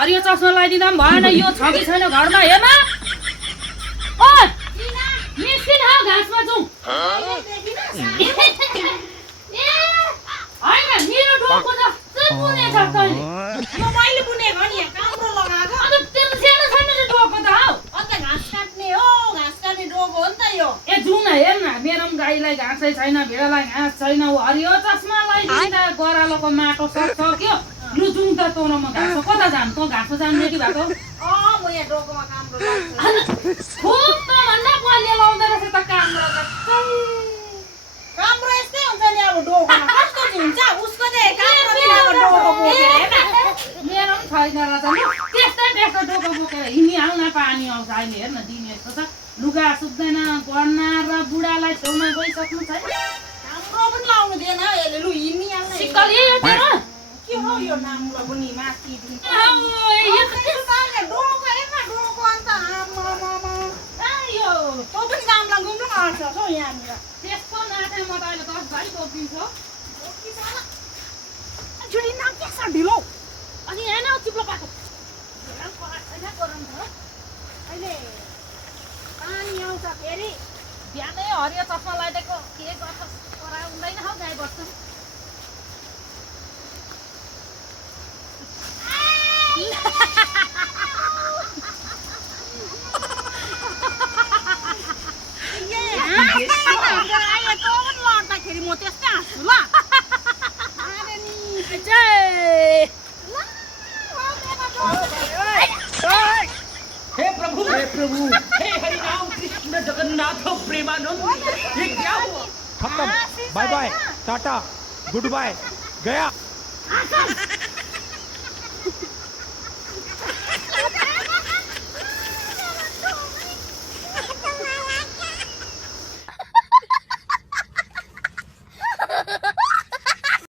हरियो चस्मा लगाइदिँदा पनि भएन यो छ कि छैन घरमा हेर्न ओइ निस्किन हौ घाँसमा जाउँ होइन मेरो डोको जस्तै बुनेछ तैँले मैले बुनेको नि काम्रो लगाएको अन्त तेरो सानो छैन त्यो डोको त हौ अन्त घाँस काट्ने हो घाँस काट्ने डोको हो नि त यो ए जाउँ न हेर्न मेरो पनि गाईलाई घाँसै छैन भेडालाई घाँस छैन ऊ हरियो चस्मा लगाइदिँदा गरालोको माटो सक्यो लु जाउँ त तँ र म घाँस कता जानु तँ घाँस जानु रेडी भएको म यहाँ डोकोमा काम्रो लाग्छु खुब त भन्दा पहिले लाउँदो रहेछ त काम्रो काम्रो यस्तै हुन्छ नि अब डोकोमा कस्तो चाहिँ हुन्छ उसको चाहिँ काम्रो बिनाको डोको बोकेर हेर्न मेरो पनि छैन रहेछ लु त्यस्तै त्यस्तो डोको बोकेर हिँडिहाल न पानी आउँछ अहिले हेर्न दिन यस्तो छ लुगा सुक्दैन बन्ना र बुढालाई छेउमा गइसक्नु छैन काम्रो पनि लाउनु दिएन यसले लु हिँडिहाल्न सिक्कल यो तेरो के हो यो नाम्रो पनि माथि यो त डोको हेर्न डोको अन्त आमामामा यो तँ पनि गामला गुम्ला आँट्छ हौ यहाँनिर त्यस्तो नाथे म त अहिले 10 भाइ बोकिदिन्छु जुडी नाम के छ ढिलो अनि हेर्न चिप्लो पाएको छैन गरम छ अहिले पानी आउँछ फेरि बिहानै हरियो चस्मा लगाइदिएको के गर्छ परा हुँदैन हौ गाई बस्छु लड्दाखेरि म त्यस्तै हाँस्छु ल हे प्रभु हे हरि राम कृष्ण जगन्नाथ प्रेमानंद ये क्या हुआ खत्म bye bye tata goodbye गया